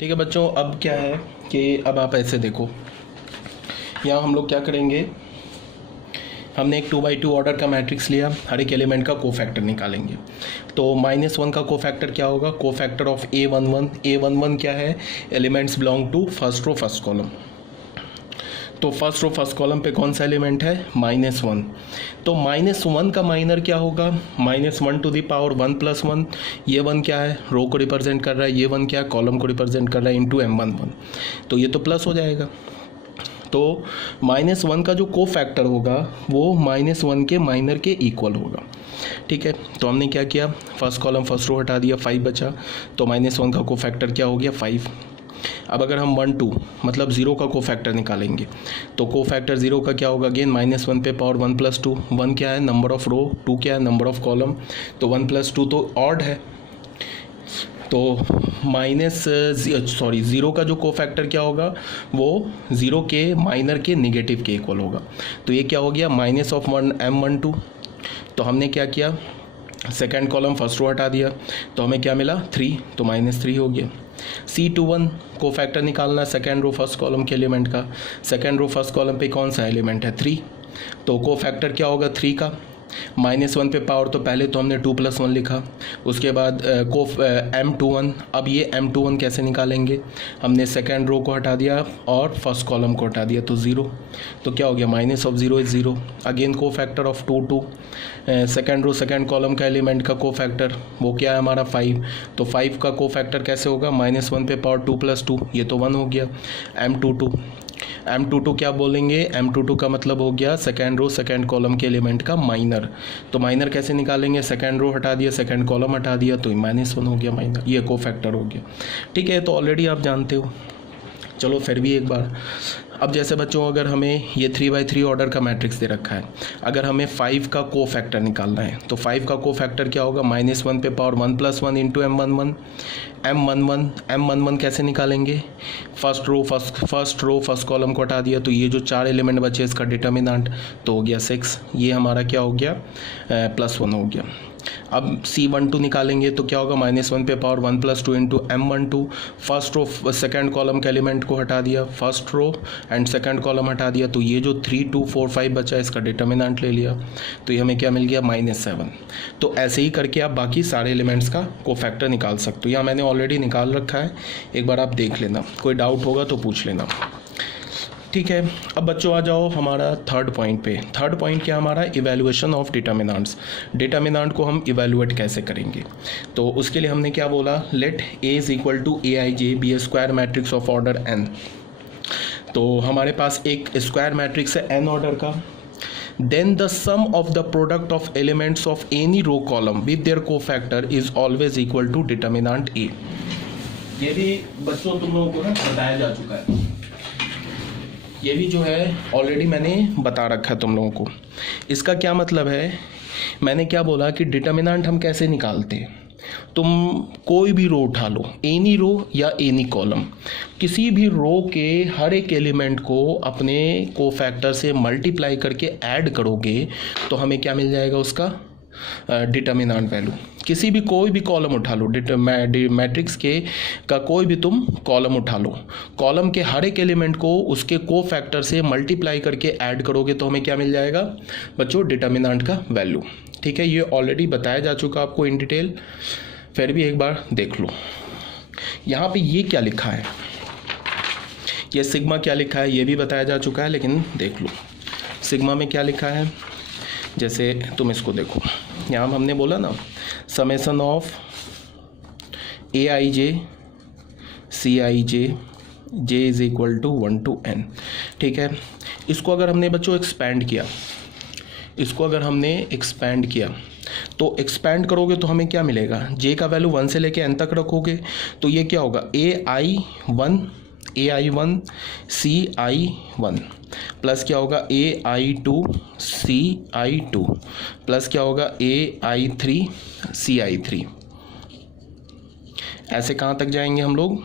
ठीक है बच्चों, अब क्या है कि अब आप ऐसे देखो, यहाँ हम लोग क्या करेंगे, हमने एक 2x2 ऑर्डर का मैट्रिक्स लिया, हर एक एलिमेंट का कोफैक्टर निकालेंगे। तो -1 का कोफैक्टर क्या होगा, कोफैक्टर ऑफ A11 क्या है, elements belong to first row first column. तो फर्स्ट रो फर्स्ट कॉलम पे कौन सा एलिमेंट है, -1। तो -1 का माइनर क्या होगा, -1 टू द पावर 1 + 1। ये 1 क्या है, रो को रिप्रेजेंट कर रहा है, ये 1 क्या है, कॉलम को रिप्रेजेंट कर रहा है, इंटू M11। तो ये तो प्लस हो जाएगा। तो -1 का जो कोफैक्टर होगा वो -1 के माइनर के इक्वल होगा। ठीक है, तो हमने क्या किया, फर्स्ट कॉलम फर्स्ट रो हटा दिया, 5 बचा। तो -1 का कोफैक्टर क्या हो गया, 5। अब अगर हम 1 2 मतलब 0 का कोफैक्टर निकालेंगे, तो कोफैक्टर 0 का क्या होगा, अगेन -1 पे पावर 1 + 2। 1 क्या है, नंबर ऑफ रो, 2 क्या है, नंबर ऑफ कॉलम। तो 1 + 2 तो ऑड है। तो ज़ीरो का जो कोफैक्टर क्या होगा, वो 0 के माइनर के नेगेटिव के इक्वल होगा। तो ये क्या हो गया, -1 M12। तो हमने क्या किया, सेकेंड कॉलम फर्स्ट रो हटा दिया, तो हमें क्या मिला, 3। तो -3 हो गया। C21 कोफैक्टर निकालना, सेकेंड रो फर्स्ट कॉलम के एलिमेंट का। सेकेंड रो फर्स्ट कॉलम पे कौन सा एलिमेंट है, 3। तो कोफैक्टर क्या होगा 3 का, -1 पे पावर, तो पहले तो हमने 2 + 1 लिखा, उसके बाद M21। अब ये M21 कैसे निकालेंगे, हमने सेकेंड रो को हटा दिया और फर्स्ट कॉलम को हटा दिया, तो 0। तो क्या हो गया, -0 = 0। Again cofactor of 2 second row second column का एलिमेंट का कोफैक्टर वो क्या है हमारा, 5। तो 5 का कोफैक्टर कैसे होगा, -1 पे पावर 2 + 2, ये तो 1 हो गया। M22 क्या बोलेंगे, M22 का मतलब हो गया सेकेंड रो सेकेंड कॉलम के एलिमेंट का माइनर। तो माइनर कैसे निकालेंगे, सेकेंड रो हटा दिया, सेकेंड कॉलम हटा दिया, तो -1 हो गया माइनर, ये कोफैक्टर हो गया। ठीक है, तो ऑलरेडी आप जानते हो, चलो फिर भी एक बार। अब जैसे बच्चों, अगर हमें ये 3x3 ऑर्डर का मैट्रिक्स दे रखा है, अगर हमें 5 का कोफैक्टर निकालना है, तो 5 का कोफैक्टर क्या होगा, -1 पे पावर 1 + 1 इंटू M11 कैसे निकालेंगे, फर्स्ट रो फर्स्ट कॉलम को हटा दिया, तो ये जो 4 एलिमेंट बचे इसका डिटर्मिनेंट तो हो गया 6। ये हमारा क्या हो गया, +1 हो गया। अब C12 निकालेंगे तो क्या होगा, -1 पे power 1 + 2 into M12। First row second column के एलिमेंट को हटा दिया, first row and second column हटा दिया, तो ये जो 3 2 4 5 बचा है इसका डिटर्मिनेंट ले लिया, तो ये हमें क्या मिल गया, -7। तो ऐसे ही करके आप बाकी सारे एलिमेंट्स का कोफैक्टर निकाल सकते हो, या मैंने ऑलरेडी निकाल रखा है, एक बार आप देख लेना, कोई डाउट होगा तो पूछ लेना। ठीक है, अब बच्चों आ जाओ हमारा थर्ड पॉइंट पे। थर्ड पॉइंट क्या हमारा, इवैल्यूएशन ऑफ डिटर्मिनेंट्स। डिटर्मिनेंट को हम इवैल्यूएट कैसे करेंगे, तो उसके लिए हमने क्या बोला, let A = Aij be a square matrix of order n। तो हमारे पास एक स्क्वायर मैट्रिक्स है n ऑर्डर का, then the sum of the product of elements of any row column with their cofactor is always equal to determinant A। ये भी बच्चों तुम लोगों को ना बताया जा चुका है, ये भी जो है ऑलरेडी मैंने बता रखा है तुम लोगों को। इसका क्या मतलब है, मैंने क्या बोला कि डिटर्मिनेंट हम कैसे निकालते हैं, तुम कोई भी रो उठा लो, एनी रो या एनी कॉलम, किसी भी रो के हर एक एलिमेंट को अपने कोफैक्टर से मल्टीप्लाई करके ऐड करोगे तो हमें क्या मिल जाएगा, उसका डिटर्मिनेंट वैल्यू। किसी भी कोई भी कॉलम उठा लो, मैट्रिक्स के का कोई भी तुम कॉलम उठा लो, कॉलम के हर एक एलिमेंट को उसके कोफैक्टर से मल्टीप्लाई करके ऐड करोगे तो हमें क्या मिल जाएगा बच्चों, डिटर्मिनेंट का वैल्यू। ठीक है, ये ऑलरेडी बताया जा चुका आपको इन डिटेल, फिर भी एक बार देख लो। यहाँ पे ये क्या लिखा है, ये सिग्मा क्या लिखा है, ये भी बताया जा चुका है, लेकिन देख लो सिग्मा में क्या लिखा है। जैसे तुम इसको देखो, यहाँ हमने बोला ना, summation of Aij Cij j = 1 to n। ठीक है, इसको अगर हमने बच्चों एक्सपैंड किया, इसको अगर हमने एक्सपैंड किया तो एक्सपैंड करोगे तो हमें क्या मिलेगा, j का वैल्यू 1 से लेके n तक रखोगे तो ये क्या होगा, ai1 ci1 प्लस क्या होगा ai2 ci2 प्लस क्या होगा ai3 ci3। ऐसे कहाँ तक जाएंगे हम लोग,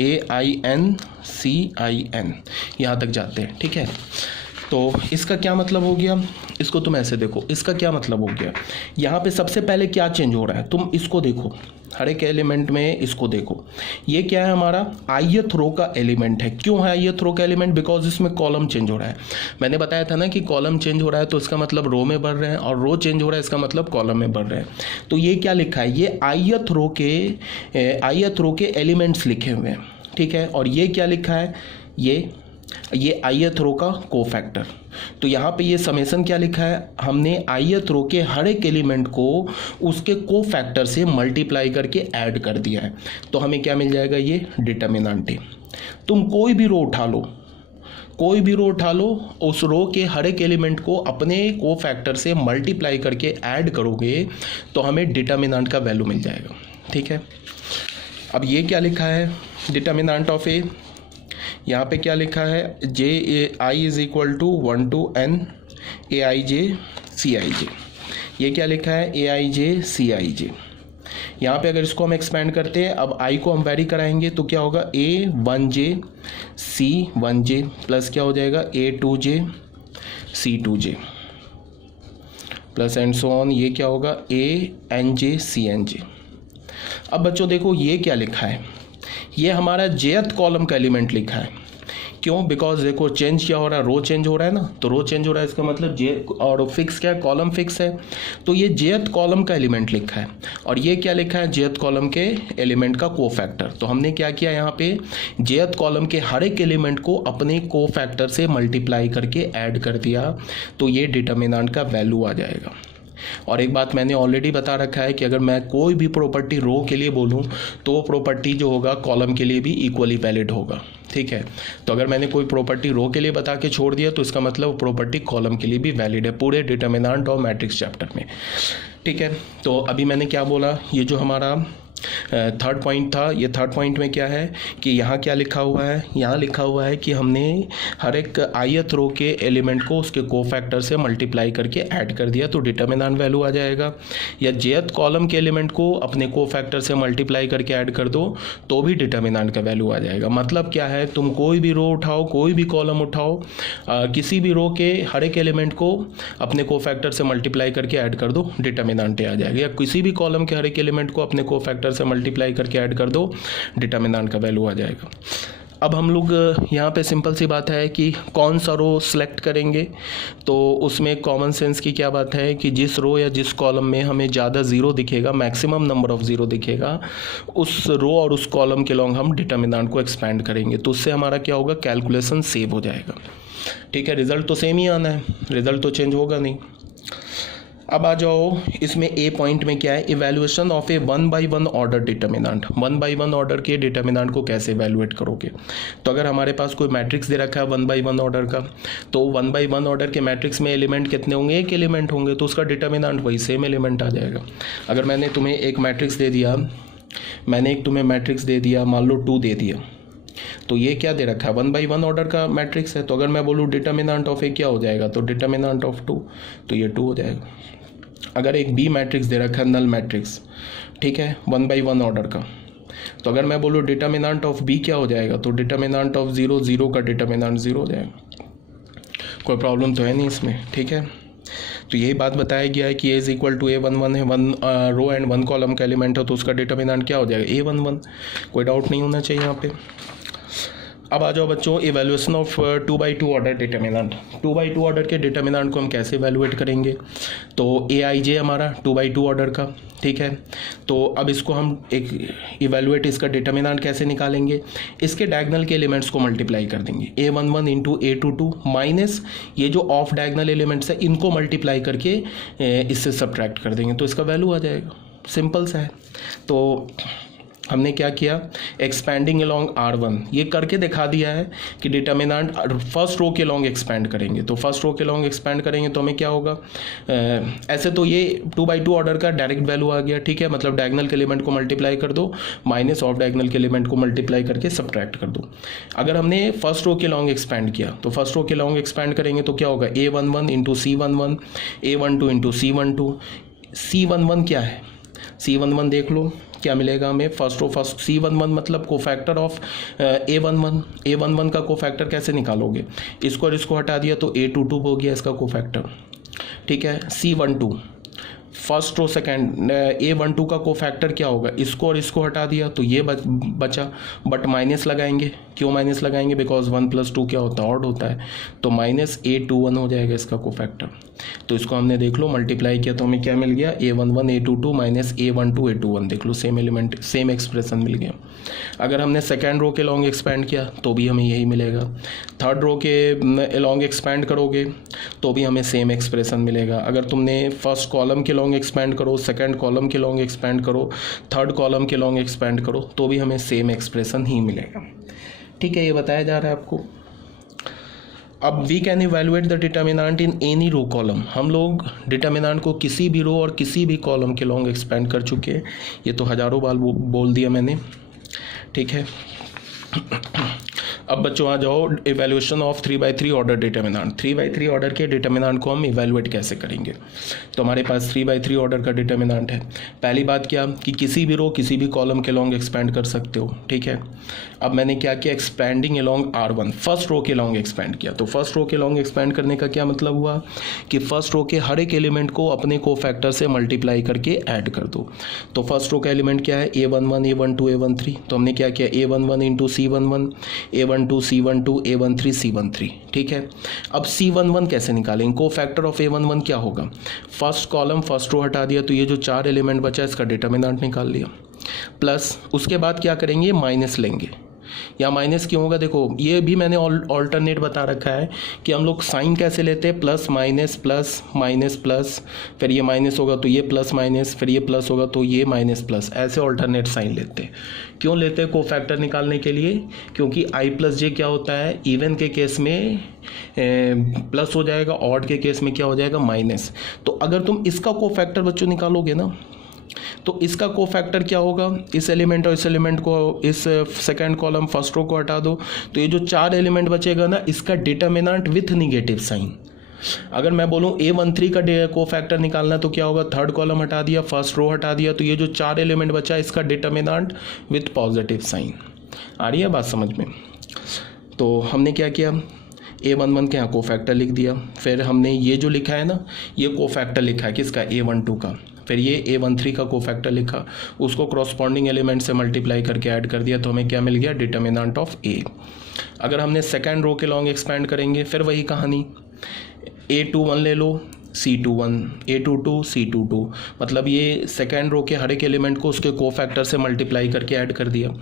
ain cin यहाँ तक जाते हैं। ठीक है, तो इसका क्या मतलब हो गया, इसको तुम ऐसे देखो, इसका क्या मतलब हो गया, यहाँ पे सबसे पहले क्या चेंज हो रहा है, तुम इसको देखो, हर एक एलिमेंट में इसको देखो, ये क्या है हमारा ith रो का एलिमेंट है। क्यों है ith रो का एलिमेंट? बिकॉज इसमें कॉलम चेंज हो रहा है। मैंने बताया था ना कि कॉलम चेंज हो रहा है तो इसका मतलब रो में बढ़ रहे हैं, और रो चेंज हो रहा है इसका मतलब कॉलम में बढ़ रहे हैं। तो ये क्या लिखा है, ये ith रो के एलिमेंट्स लिखे हुए हैं, ठीक है। और ये क्या लिखा है, ये ith रो का कोफैक्टर। तो यहाँ पे ये समेशन क्या लिखा है, हमने ith रो के हर एक एलिमेंट को उसके कोफैक्टर से मल्टीप्लाई करके ऐड कर दिया है। तो हमें क्या मिल जाएगा, ये डिटर्मिनेंट है। तुम कोई भी रो उठा लो, उस रो के हर एक एलिमेंट को अपने कोफैक्टर से मल्टीप्लाई करके ऐड करोगे तो हमें डिटर्मिनेंट का वैल्यू मिल जाएगा, ठीक है। अब ये क्या लिखा है, डिटर्मिनेंट ऑफ ए, यहाँ पे क्या लिखा है, J I is equal to 1 to n A I J C I J. ये क्या लिखा है, ए आई जे सी आई जे। यहाँ पे अगर इसको हम एक्सपेंड करते हैं, अब आई को हम वेरी कराएंगे तो क्या होगा, ए 1j सी 1j प्लस क्या हो जाएगा, a 2j c 2j plus and so on, ये क्या होगा, ए nj सी nj। अब बच्चों देखो ये क्या लिखा है, ये हमारा jth कॉलम का एलिमेंट लिखा है। क्यों? बिकॉज देखो चेंज क्या हो रहा है, रो चेंज हो रहा है ना, तो रो चेंज हो रहा है इसका मतलब जे, और फिक्स क्या है, कॉलम फिक्स है। तो ये jth कॉलम का एलिमेंट लिखा है, और ये क्या लिखा है, jth कॉलम के एलिमेंट का कोफैक्टर। तो हमने क्या किया यहाँ पे, jth कॉलम के हर एक एलिमेंट को अपने कोफैक्टर से मल्टीप्लाई करके ऐड कर दिया, तो ये डिटर्मिनेंट का वैल्यू आ जाएगा। और एक बात मैंने ऑलरेडी बता रखा है कि अगर मैं कोई भी प्रॉपर्टी रो के लिए बोलूं तो वो प्रॉपर्टी जो होगा कॉलम के लिए भी इक्वली वैलिड होगा, ठीक है। तो अगर मैंने कोई प्रॉपर्टी रो के लिए बता के छोड़ दिया तो इसका मतलब प्रॉपर्टी कॉलम के लिए भी वैलिड है, पूरे डिटर्मिनेंट और मैट्रिक्स चैप्टर में, ठीक है। तो अभी मैंने क्या बोला, ये जो हमारा थर्ड पॉइंट था, ये थर्ड पॉइंट में क्या है कि यहाँ क्या लिखा हुआ है, यहाँ लिखा हुआ है कि हमने हर एक ith रो के एलिमेंट को उसके कोफैक्टर से मल्टीप्लाई करके ऐड कर दिया तो डिटर्मिनेंट वैल्यू आ जाएगा। या jth कॉलम के एलिमेंट को अपने कोफैक्टर से मल्टीप्लाई करके ऐड कर दो तो भी डिटर्मिनेंट का वैल्यू आ जाएगा। मतलब क्या है, तुम कोई भी रो उठाओ, कोई भी कॉलम उठाओ, किसी भी रो के हर एक एलिमेंट को अपने कोफैक्टर से मल्टीप्लाई करके ऐड कर दो, डिटर्मिनेंट आ जाएगा। या किसी भी कॉलम के हर एक एलिमेंट को अपने कोफैक्टर से मल्टीप्लाई करके ऐड कर दो, डिटर्मिनेंट का वैल्यू आ जाएगा। अब हम लोग यहाँ पे सिंपल सी बात है कि कौन सा रो सेलेक्ट करेंगे, तो उसमें कॉमन सेंस की क्या बात है कि जिस रो या जिस कॉलम में हमें ज़्यादा ज़ीरो दिखेगा, मैक्सिमम नंबर ऑफ ज़ीरो दिखेगा, उस रो और उस कॉलम के लॉन्ग हम डिटर्मिनेंट को एक्सपेंड करेंगे। तो उससे हमारा क्या होगा, कैलकुलेशन सेव हो जाएगा, ठीक है। रिजल्ट तो सेम ही आना है, रिजल्ट तो चेंज होगा नहीं। अब आ जाओ इसमें ए पॉइंट में क्या है, evaluation of A 1 by 1 order determinant. 1 by 1 order के डिटर्मिनेंट को कैसे इवैल्यूएट करोगे। तो अगर हमारे पास कोई मैट्रिक्स दे रखा है 1 by 1 ऑर्डर का, तो 1 by 1 ऑर्डर के मैट्रिक्स में एलिमेंट कितने होंगे, एक एलिमेंट होंगे, तो उसका डिटर्मिनेंट वही सेम एलिमेंट आ जाएगा। अगर मैंने तुम्हें एक मैट्रिक्स दे दिया, मान लो 2 दे दिया, तो ये क्या दे रखा है, 1 by 1 ऑर्डर का मैट्रिक्स है। तो अगर मैं बोलूँ डिटर्मिनेंट ऑफ ए क्या हो जाएगा, तो डिटर्मिनेंट ऑफ 2, तो ये 2 हो जाएगा। अगर एक बी मैट्रिक्स दे रखा है, नल मैट्रिक्स, ठीक है, 1 by 1 ऑर्डर का, तो अगर मैं बोलूँ डिटर्मिनेंट ऑफ बी क्या हो जाएगा, तो डिटर्मिनेंट ऑफ 0 0 का डिटर्मिनेंट 0 हो जाएगा। कोई प्रॉब्लम तो है नहीं इसमें, ठीक है। तो यही बात बताया गया है कि ए इज इक्वल टू A11 है, 1 रो एंड 1 कॉलम का एलिमेंट है, तो उसका डिटर्मिनेंट क्या हो जाएगा, A11। कोई डाउट नहीं होना चाहिए यहाँ पे। अब आ जाओ बच्चों, evaluation of 2 by 2 order determinant. 2 by 2 order के डिटर्मिनेंट को हम कैसे इवैल्यूएट करेंगे, तो AIJ हमारा 2 by 2 ऑर्डर का, ठीक है। तो अब इसको हम एक इवैल्यूएट इसका डिटर्मिनेंट कैसे निकालेंगे, इसके डायगोनल के एलिमेंट्स को मल्टीप्लाई कर देंगे, A11 इंटू A22 माइनस ये जो ऑफ डायगोनल एलिमेंट्स है इनको मल्टीप्लाई करके इससे सब्ट्रैक्ट कर देंगे, तो इसका वैल्यू आ जाएगा। सिंपल सा है। तो हमने क्या किया, एक्सपैंडिंग अलोंग R1 ये करके दिखा दिया है कि डिटर्मिनेंट फर्स्ट रो के लॉन्ग एक्सपैंड करेंगे, तो फर्स्ट रो के लॉन्ग एक्सपैंड करेंगे तो हमें क्या होगा, ऐसे तो ये 2 by 2 ऑर्डर का डायरेक्ट वैल्यू आ गया, ठीक है। मतलब डायगोनल के एलिमेंट को मल्टीप्लाई कर दो माइनस ऑफ डायगोनल के एलिमेंट को मल्टीप्लाई करके सब्ट्रैक्ट कर दो। अगर हमने फर्स्ट रो के लॉन्ग एक्सपैंड किया, तो फर्स्ट रो के लॉन्ग एक्सपैंड करेंगे तो क्या होगा, A11 into C11, A12 into C12, C11 क्या है, C11 देख लो क्या मिलेगा हमें, फर्स्ट रो फर्स्ट C11 मतलब कोफैक्टर ऑफ A11। A11 का कोफैक्टर कैसे निकालोगे, इसको और इसको हटा दिया तो A22 हो गया इसका कोफैक्टर, ठीक है। C12 first row second A12 का कोफैक्टर क्या होगा, इसको और इसको हटा दिया तो ये बचा, बट माइनस लगाएंगे। क्यों माइनस लगाएंगे, बिकॉज 1 + 2 क्या होता है, ऑड होता है, तो -A21 हो जाएगा इसका कोफैक्टर। तो इसको हमने देख लो मल्टीप्लाई किया तो हमें क्या मिल गया, A11 A22 - A12 A21, देख लो सेम एलिमेंट सेम एक्सप्रेशन मिल गया। अगर हमने सेकेंड रो के लॉन्ग एक्सपेंड किया तो भी हमें यही मिलेगा, थर्ड रो के लॉन्ग एक्सपेंड करोगे तो भी हमें सेम एक्सप्रेशन मिलेगा। अगर तुमने फर्स्ट कॉलम के लॉन्ग एक्सपेंड करो, सेकंड कॉलम के लॉन्ग एक्सपेंड करो, थर्ड कॉलम के लॉन्ग एक्सपेंड करो तो भी हमें सेम एक्सप्रेशन ही मिलेगा। ठीक है, ये बताया जा रहा है आपको। अब we can evaluate the determinant in any row column, हम लोग डिटर्मिनेंट को किसी भी रो और किसी भी कॉलम के लॉन्ग एक्सपेंड कर चुके हैं, ये तो हज़ारों बार बोल दिया मैंने। ठीक है, अब बच्चों आ जाओ evaluation of 3/3 order determinant. 3/3 order के डिटर्मिनेंट को हम इवेल्युएट कैसे करेंगे, तो हमारे पास 3/3 ऑर्डर का डिटर्मिनेंट है। पहली बात क्या कि किसी भी रो किसी भी कॉलम के लॉन्ग एक्सपेंड कर सकते हो। ठीक है, अब मैंने क्या किया, expanding along R1, first row के लॉन्ग एक्सपेंड किया। तो फर्स्ट रो के लॉन्ग एक्सपेंड करने का क्या मतलब हुआ कि फर्स्ट रो के हर एक एलिमेंट को अपने कोफैक्टर से मल्टीप्लाई करके ऐड कर दो। तो फर्स्ट रो का एलिमेंट क्या है, A11 A12 A13, तो हमने क्या किया, A11 × C11 A12 C12 A13 C13। ठीक है, अब C11 कैसे निकालेंगे, कोफैक्टर ऑफ A11 क्या होगा, फर्स्ट कॉलम फर्स्ट रो हटा दिया तो ये जो 4 एलिमेंट बचा इसका डिटर्मिनेंट निकाल लिया, प्लस उसके बाद क्या करेंगे, माइनस लेंगे। या माइनस क्यों होगा, देखो ये भी मैंने ऑल्टरनेट बता रखा है कि हम लोग साइन कैसे लेते हैं, plus minus plus minus plus, फिर ये माइनस होगा तो ये प्लस माइनस, फिर ये प्लस होगा तो ये माइनस प्लस, ऐसे ऑल्टरनेट साइन लेते हैं। क्यों लेते हैं, कोफैक्टर निकालने के लिए, क्योंकि I + J क्या होता है, इवन के केस में प्लस हो जाएगा, ऑड के केस में क्या हो जाएगा, माइनस। तो अगर तुम इसका कोफैक्टर बच्चों निकालोगे ना तो इसका कोफैक्टर क्या होगा, इस एलिमेंट और इस एलिमेंट को, इस सेकंड कॉलम फर्स्ट रो को हटा दो तो ये जो 4 एलिमेंट बचेगा ना इसका डिटर्मिनेंट विथ निगेटिव साइन। अगर मैं बोलूँ A13 का कोफैक्टर निकालना तो क्या होगा, थर्ड कॉलम हटा दिया, फर्स्ट रो हटा दिया तो ये जो 4 एलिमेंट बचा इसका डिटर्मिनेंट विथ पॉजिटिव साइन। आ रही है बात समझ में। तो हमने क्या किया, A11 के यहाँ कोफैक्टर लिख दिया, फिर हमने ये जो लिखा है ना ये कोफैक्टर लिखा है किसका, A12 का, फिर ये A13 का कोफैक्टर लिखा, उसको क्रॉसपॉन्डिंग एलिमेंट से मल्टीप्लाई करके ऐड कर दिया तो हमें क्या मिल गया, डिटर्मिनेंट ऑफ A। अगर हमने सेकेंड रो के लॉन्ग एक्सपेंड करेंगे फिर वही कहानी, A21 ले लो C21 A22 C22, मतलब ये सेकेंड रो के हर एक एलिमेंट को उसके कोफैक्टर से मल्टीप्लाई करके ऐड कर दिया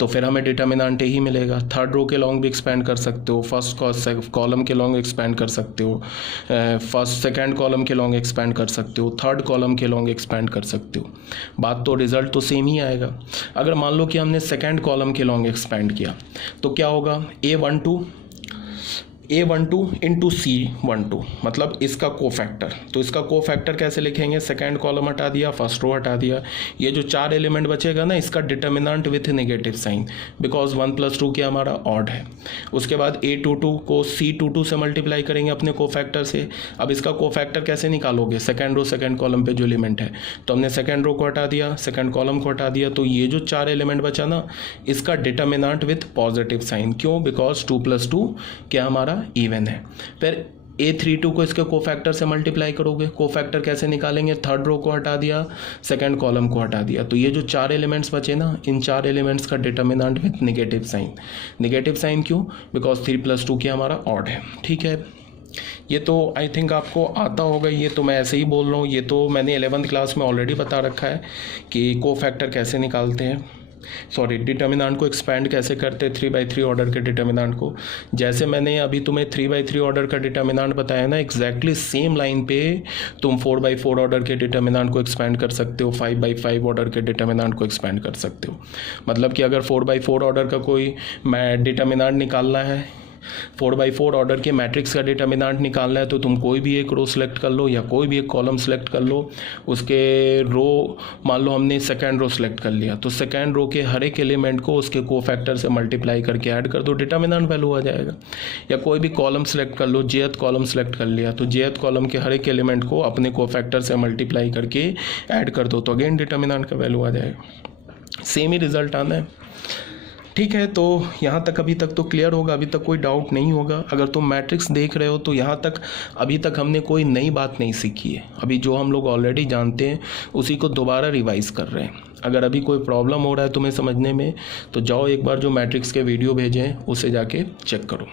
तो फिर हमें डिटर्मिनेंट ही मिलेगा। थर्ड रो के लॉन्ग भी एक्सपेंड कर सकते हो, फर्स्ट कॉलम के लॉन्ग एक्सपेंड कर सकते हो, फर्स्ट सेकंड कॉलम के लॉन्ग एक्सपेंड कर सकते हो, थर्ड कॉलम के लॉन्ग एक्सपेंड कर सकते हो, बात तो रिजल्ट तो सेम ही आएगा। अगर मान लो कि हमने सेकंड कॉलम के लॉन्ग एक्सपेंड किया तो क्या होगा, A12 × C12, मतलब इसका कोफैक्टर, तो इसका कोफैक्टर कैसे लिखेंगे, सेकंड कॉलम हटा दिया, फर्स्ट रो हटा दिया, ये जो 4 एलिमेंट बचेगा ना इसका determinant with negative sign, because 1 + 2 क्या हमारा ऑड है। उसके बाद A22 को C22 से मल्टीप्लाई करेंगे अपने कोफैक्टर से। अब इसका कोफैक्टर कैसे निकालोगे, सेकंड रो सेकंड कॉलम पे जो एलिमेंट है तो हमने सेकंड रो को हटा दिया, सेकंड कॉलम को हटा दिया तो ये जो 4 एलिमेंट बचा ना इसका डिटर्मिनेंट विथ पॉजिटिव साइन। क्यों, बिकॉज 2 + 2 क्या हमारा इवन है। फिर A32 को इसके कोफैक्टर से मल्टीप्लाई करोगे, कोफैक्टर कैसे निकालेंगे, थर्ड रो को हटा दिया, सेकंड कॉलम को हटा दिया तो ये जो 4 एलिमेंट्स बचे ना इन 4 एलिमेंट्स का determinant with negative sign. Negative sign क्यों, बिकॉज 3 + 2 क्या हमारा ऑड है। ठीक है, ये तो आई थिंक आपको आता होगा, ये तो मैं ऐसे ही बोल रहा हूँ, ये तो मैंने 11th क्लास में ऑलरेडी बता रखा है कि कोफैक्टर कैसे निकालते हैं, सॉरी डिटर्मिनेंट को एक्सपेंड कैसे करते हैं 3/3 ऑर्डर के डिटर्मिनेंट को। जैसे मैंने अभी तुम्हें 3/3 ऑर्डर का डिटर्मिनेंट बताया ना, एग्जैक्टली सेम लाइन पे तुम 4/4 ऑर्डर के डिटर्मिनेंट को एक्सपेंड कर सकते हो, 5/5 ऑर्डर के डिटर्मिनेंट को एक्सपेंड कर सकते हो। मतलब कि अगर 4/4 ऑर्डर का कोई डिटर्मिनेंट निकालना है, 4/4 ऑर्डर के मैट्रिक्स का डिटर्मिनेंट निकालना है तो तुम कोई भी एक रो सेलेक्ट कर लो या कोई भी एक कॉलम सेलेक्ट कर लो, उसके रो मान लो हमने सेकंड रो सेलेक्ट कर लिया तो सेकंड रो के हर एक एलिमेंट को उसके कोफैक्टर से मल्टीप्लाई करके ऐड कर दो, डिटर्मिनेंट वैल्यू आ जाएगा। या कोई भी कॉलम सेलेक्ट कर लो, jth कॉलम सेलेक्ट कर लिया तो jth कॉलम के हर एक एलिमेंट को अपने कोफैक्टर से मल्टीप्लाई करके ऐड कर दो तो अगेन डिटर्मिनेंट का वैल्यू आ जाएगा। सेम ही रिजल्ट आना है। ठीक है, तो यहाँ तक अभी तक तो क्लियर होगा, अभी तक कोई डाउट नहीं होगा। अगर तुम मैट्रिक्स देख रहे हो तो यहाँ तक अभी तक हमने कोई नई बात नहीं सीखी है, अभी जो हम लोग ऑलरेडी जानते हैं उसी को दोबारा रिवाइज़ कर रहे हैं। अगर अभी कोई प्रॉब्लम हो रहा है तुम्हें समझने में तो जाओ एक बार जो मैट्रिक्स के वीडियो भेजे हैं उसे जाके चेक करो।